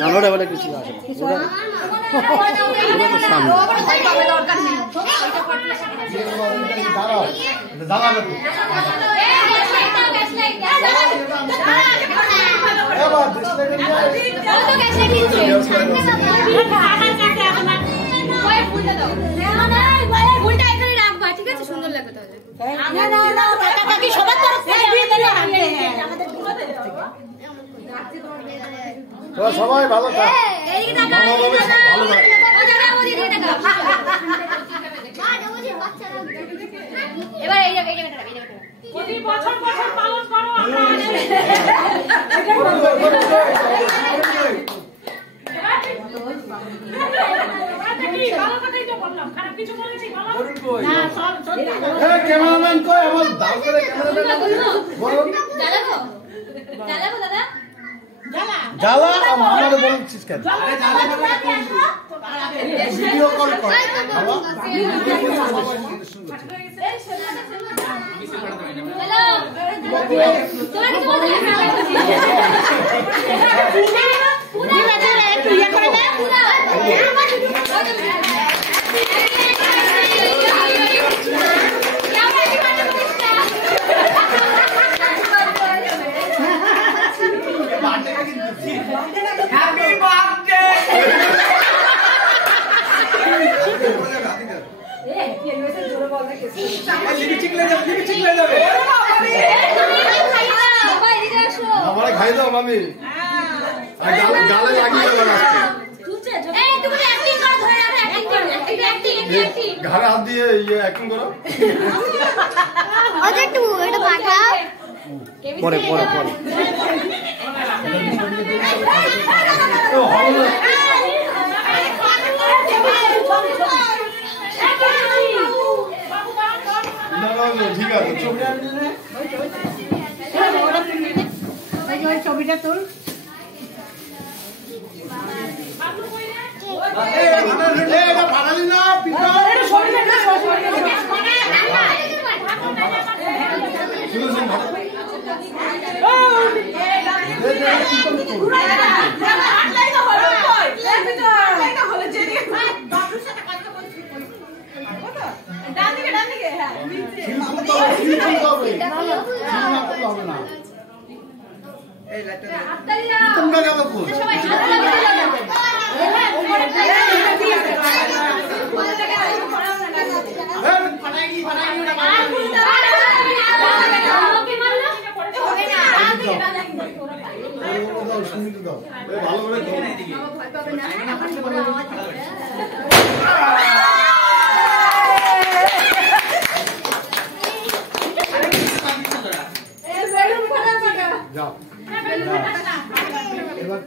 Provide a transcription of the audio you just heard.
নানোরে বলে কিছু আসে সুন্দর লাগবে তাহলে সবাই ভালো থাক এবার এই জায়গাটা প্রতি বছর বছর পালন করো আমরা ক্যামেরাম্যান কই আমার দাও করে ক্যামেরাম্যান বলুন জ্বালাবো দাদা জ্বালা আমাদের বলছিস কেন ভিডিও কল কর বাবা হ্যালো তোমার কিছু বলতে পুরা একটু ইয়ে করে না পুরা Happy birthday! আমারে খাই দাও মামি আর গালে লাগিয়ে দাও আজকে এই তুমি অ্যাক্টিং করো ধরে রাখো অ্যাক্টিং করো অ্যাক্টিং ঘাড়ে হাত দিয়ে অ্যাক্টিং করো আচ্ছা একটু এটা পাঠাও পরে পরে পরে ও হলো না ঠিক আছে ছবিটা তুল এটা বানালি না পিঠা তোমরা যাবো কোথায় ভালো করে যাও এবার